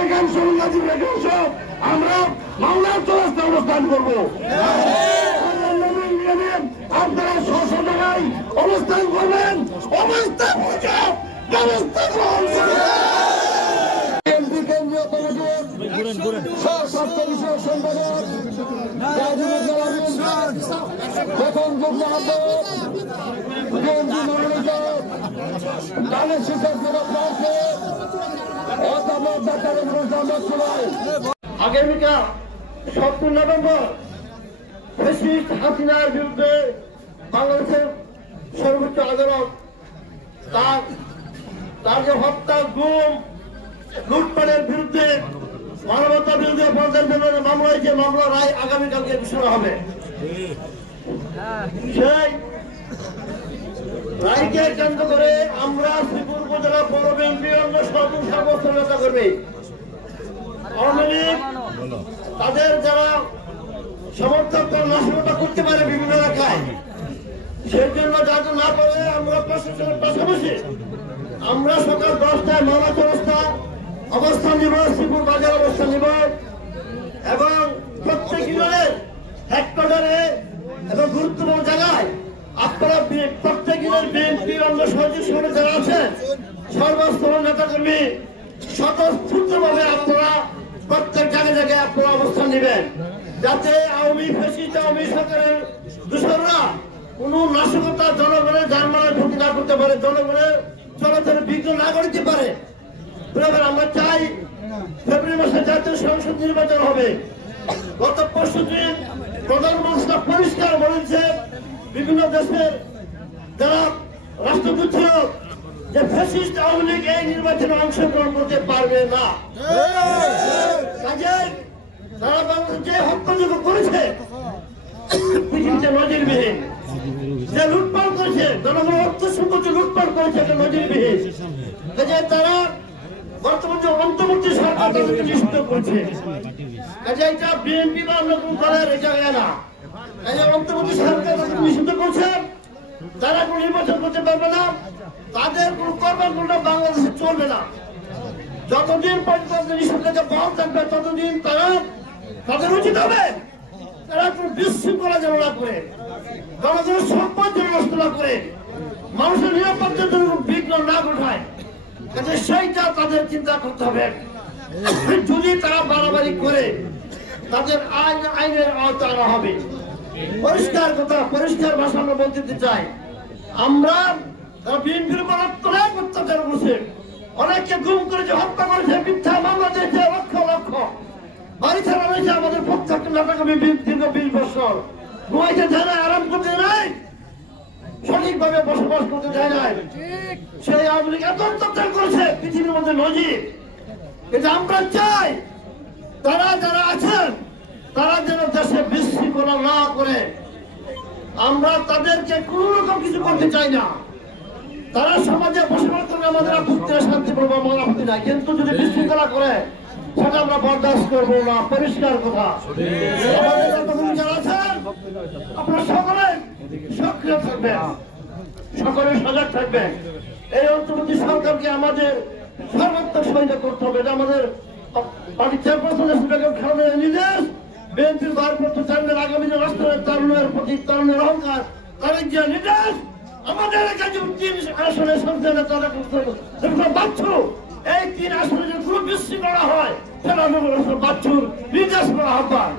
রেখেন, সঙ্গাজি রেখেন, সব আমরা মামলার তলাস্তে অবস্থান করবো। আপনারা স্ব জায়গায় অবস্থান করবেন, অবস্থান ব্যবস্থা গ্রহণ করবেন। কেন্দ্রীয় কমিটির স্বাস্থ্য বিষয়ক সম্পাদক প্রথম যুগ্ম আহ্বায়ক বিএনপি মনোনীত দলের শিক্ষক প্রার্থী অধ্যাপক ডাক্তার মোহাম্মদ সুবাই আগামীকাল 7 নভেম্বর ফ্যাসিস্ট হাসিনার বিরুদ্ধে বাংলাদেশের সর্বোচ্চ আদালত তার যে হত্যা, গুম, লুটপাটের বিরুদ্ধে, মানবতা বিরুদ্ধে অপরাধের বিরুদ্ধে মামলা হয়েছে, মামলা রায় আগামীকালকে ঘোষণা হবে। সেই রায়কে কেন্দ্র করে আমরা শ্রীপুর উপজেলা পৌর বিএনপির অন্য সর্বোচ্চ নেতা কর্মী আওয়ামী লীগ তাদের যারা সমর্থক নাশকতা করতে পারে বিভিন্ন এলাকায়, সেই জন্য যাতে না পারে আমরা প্রশাসনের পাশাপাশি আমরা সকাল 10টায় মামলা চৌরাস্তা অবস্থান নিব, শ্রীপুর বাজার অবস্থান নিব এবং প্রত্যেক ইউনিয়নের হেডকোয়ার্টারে এবং গুরুত্বপূর্ণ জায়গায় আপনারা প্রত্যেক ইউনিয়ন বিএনপির অন্য সহযোগী সংগঠন যারা আছেন সর্বস্তরের নেতাকর্মী স্বতঃস্ফূর্তভাবে আপনারা প্রত্যেক জায়গায় আপনারা অবস্থান নেবেন, যাতে আওয়ামী ফ্যাসিস্ট আওয়ামী সরকারের দূষণরা কোন নাশকতা জনগণের জানমালের ক্ষতি না করতে পারে, জনগণের চলাচলের বিঘ্ন না করতে পারে। আমরা চাই ফেব্রুয়ারি মাসে জাতীয় সংসদ নির্বাচন হবে। গত পরশুদিন প্রধানমন্ত্রী পরিষ্কার বলেছে বিভিন্ন দেশের যারা রাষ্ট্রদূত ছিল যে ফ্যাসিস্ট আওয়ামী লীগ এই নির্বাচনে অংশগ্রহণ করতে পারবে না। কাজে তারা বাংলাদেশ যে হত্যাযোগ্য করেছে পৃথিবীতে নজিরবিহীন, যে লুটপাট করেছে জনগণের অর্থ সম্পত্তি লুটপাট করেছে এটা নজিরবিহীন। কাজে তারা বর্তমান যে অন্তর্বর্তী সরকার তাদেরকে নিষিদ্ধ করছে, কাজে এটা বিএনপি বা অন্য কোন দলের এটা না। কাজে অন্তর্বর্তী সরকার তাদেরকে নিষিদ্ধ করছে, তারা কোনো নির্বাচন করতে পারবে না, তাদের কোনো কর্মকাণ্ড বাংলাদেশে চলবে না। যতদিন পর্যন্ত নিষেধাজ্ঞা বহাল থাকবে ততদিন তারা তাদের উচিত হবে তারা কোনো বিশৃঙ্খলা যেন না করে, জনগণের সম্পদ যেন নষ্ট না করে, মানুষের নিরাপত্তার জন্য বিঘ্ন না ঘটায়। কাজে সেইটা তাদের চিন্তা করতে হবে। যদি তারা বাড়াবাড়ি করে তাদের আইনের আওতায় আনা হবে। পরিষ্কার কথা, পরিষ্কার ভাষা আমরা বলতে চাই, আমরা বিএনপির উপর অনেক অত্যাচার করছে, অনেককে গুম করেছে, হত্যা করেছে, মিথ্যা মামলা দিয়েছে, লক্ষ লক্ষ বাড়ি ছাড়া রয়েছে আমাদের প্রত্যেক নেতাকর্মী দীর্ঘ 20 বছর ঘুমাইতে দেয় নাই, আরাম করতে নাই, সঠিকভাবে বসবাস করতে দেয় নাই। সেই আওয়ামী লীগ এত অত্যাচার করেছে পৃথিবীর মধ্যে নজির। কিন্তু আমরা চাই তারা যারা আছেন তারা যেন দেশে বিশৃঙ্খলা না করে। আমরা তাদেরকে কোন রকম কিছু করতে চাই না, তারা সমাজে বসবাস করে আমাদের আপত্তি শান্তি পাবো, আমার আপত্তি নাই, কিন্তু যদি বিশৃঙ্খলা করে সেটা আমরা বরদাস্ত করবো না। পরিষ্কার কথা, যারা আছেন আপনারা সকলে সক্রিয় থাকবেন, সকলে সজাগ থাকবেন। এই অন্তর্বর্তী সরকারকে আমাদের সর্বাত্মক সহায়তা করতে হবে। এটা আমাদের পার্টি চেয়ারপারসন বেগম খালেদা নির্দেশ, বিএনপির ভারপ্রাপ্ত চেয়ারম্যান আগামী যে রাষ্ট্রের তরুণের প্রতি তরুণের অহংকার তাদের যে নির্দেশ, আমাদের কাছে 3 আসনে সংসদে তারা বাচ্চু এই 3 আসনে যদি কোনো বিশৃঙ্খলা হয় সেটা আমাদের বাচ্চুর নির্দেশ করা আহ্বান।